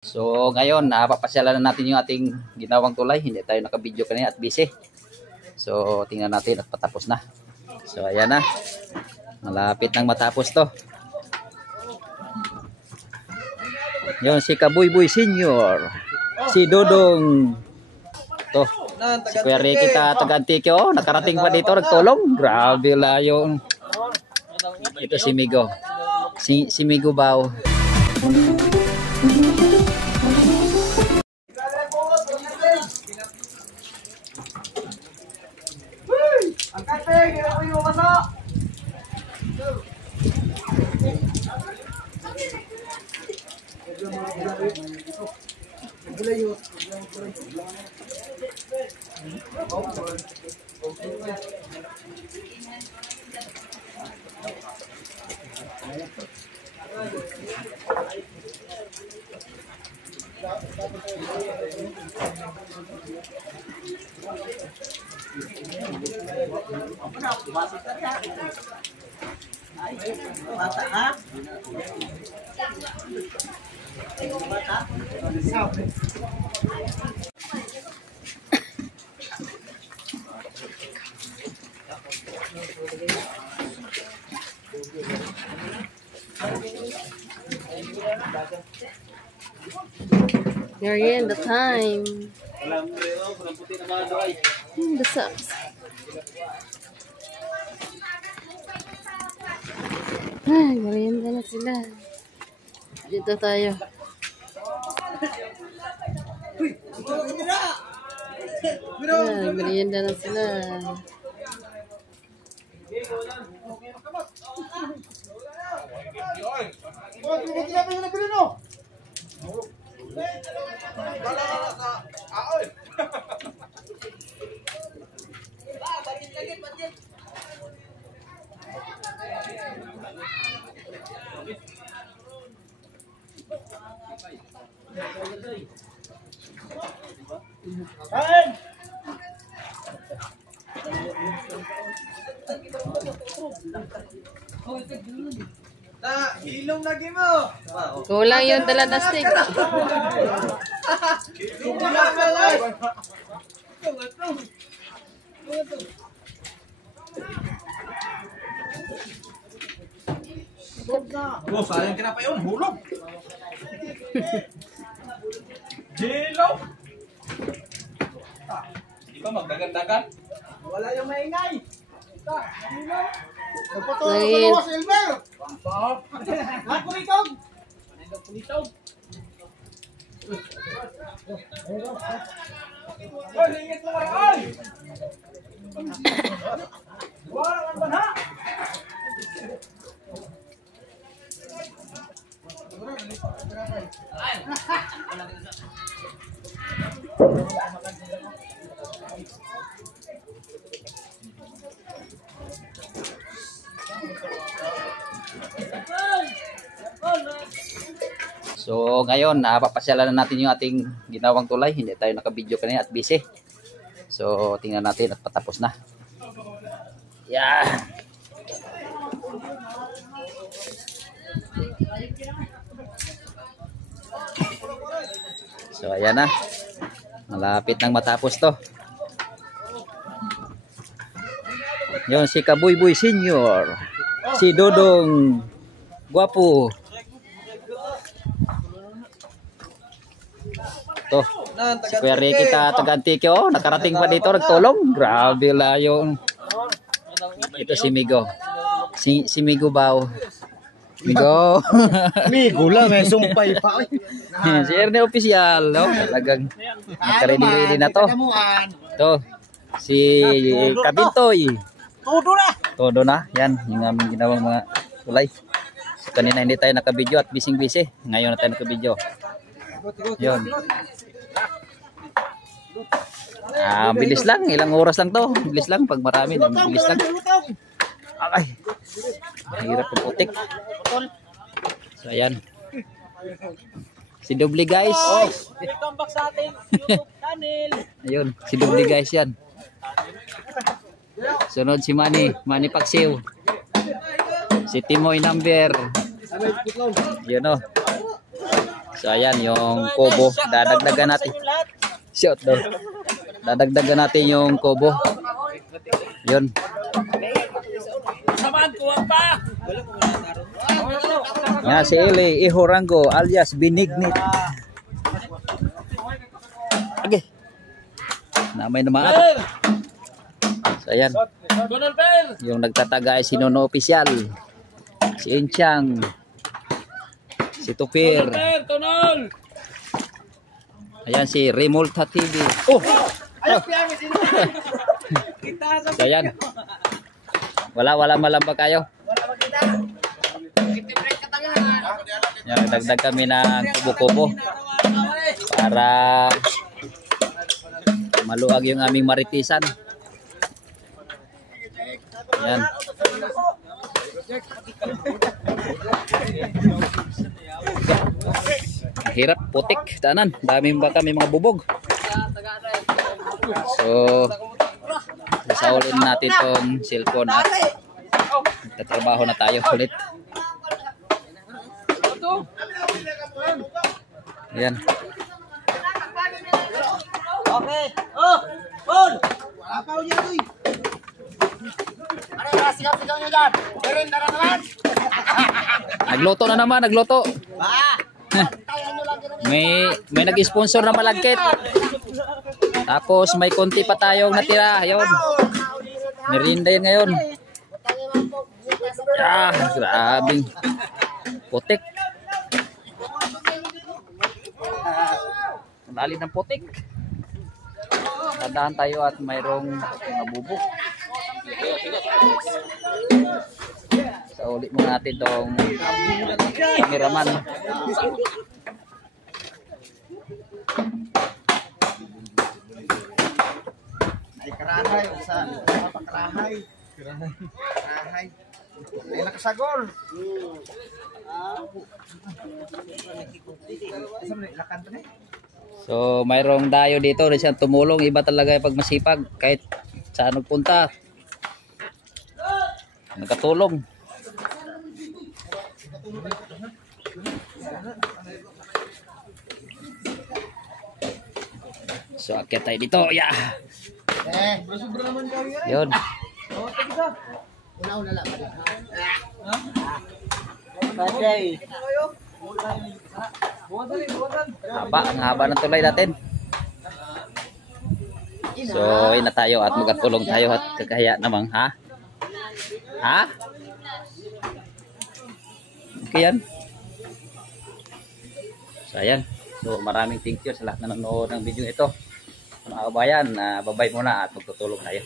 So ngayon, papasyalan na natin yung ating ginawang tulay. Hindi tayo naka-video kanina at busy. So tingnan natin at patapos na. So ayan na. Malapit nang matapos to. Yun si Kabuyboy Senior. Si Dodong. To. Si Kuya Ricky taga-Antique. Oh, nakarating pa dito, nagtulong. Grabe layo. Ito si Migo. Si Migo Bao. Merienda time. The sucks. Ay, merienda na sila. Dito tayo. Ay, merienda na sila. Ilong lagi mo. Kulang yung talanastig. Oh, sayang kinapa yun. Hulog. Jilo. Di ba magdagandagan? Wala yung maingay. Ngayon. Silver. Punitog. Punitog. Oh, lingit mo karoon. Wala kang banha. So ngayon, papasyalan na natin yung ating ginawang tulay. Hindi tayo naka-video kanina at busy. So tingnan natin at patapos na. Yeah. So ayan na. Malapit nang matapos to. Yun si Kabuyboy Senior. Si Dodong. Guwapo. To. Si Kuya Ricky taga-Antique. Oh, nakarating pa dito, nagtulong. Grabe layo. Ito si Migo. Si Migo Bao. Migo. Migo lang, may sumpay pa. Si Erne Official, no? Talagang nagka-ready na to. To. Si Kabintoy. Todo na. Todo na. Yan, yung aming ginawang mga tulay. So, kanina hindi tayo naka-video at busy. Ngayon na tayo naka-video. Yun. Bilis lang. Ilang oras lang to. Bilis lang. Pag marami, bilis lang. Ay. Hirap ng putik. So, ayan. Si Dubli guys. Welcome back sa ating YouTube channel. Ayun. Si Dubli guys yan. Sunod si Manny Paksiw. Si Timoy Number. Yun o. So ayan yung kubo. Dadagdagan natin. Shout daw. Dadagdagan natin yung kubo. Yun. Nga si Eli Ihorango alias Binignit. Okay. Namay naman. So ayan. Yung nagtatagay si Nono Opisyal. Si Inchang. Si Tupir. Ayan si Remolta TV. Oh! So ayan. Wala malamba kayo. Yan, dagdag kami ng kubo-kubo para maluwag yung aming maritisan. Yan. Hirap, putik, tanan. Daming ba kami mga bubog. So, sasaulin natin tong cellphone at tatrabaho na tayo ulit. Yan. Okay. Oh! Paul! Wala pa ulit ito eh. Ano yung sigaw-sigaw nyo dyan? Meron na naman! Nagluto na naman, nagluto. May nag-sponsor na malagkit. Tapos may konti pa tayong natira. Ayun. Merinda yun ngayon. Ah, grabing putik. Nalali ng putik. Tandaan tayo at mayroong mga bubok. Sa ulit mo natin tong cameraman. Ay, karahay. Sa karahay. Karahay. Ay, nakasagol. So mayroong dayo dito na siyang tumulong. Iba talaga pag masipag. Kahit saan nagpunta, nagkatulong. So akyat tayo dito. Yeah. Yun. Ang haba ng tulay natin. So ina tayo at magkatulong tayo at kakahiya namang ha? Ha? Okay yan. So ayan. So maraming thank you sa lahat na nanonood ng video ito. Mga kabayan, babay muna at magtutulong tayo.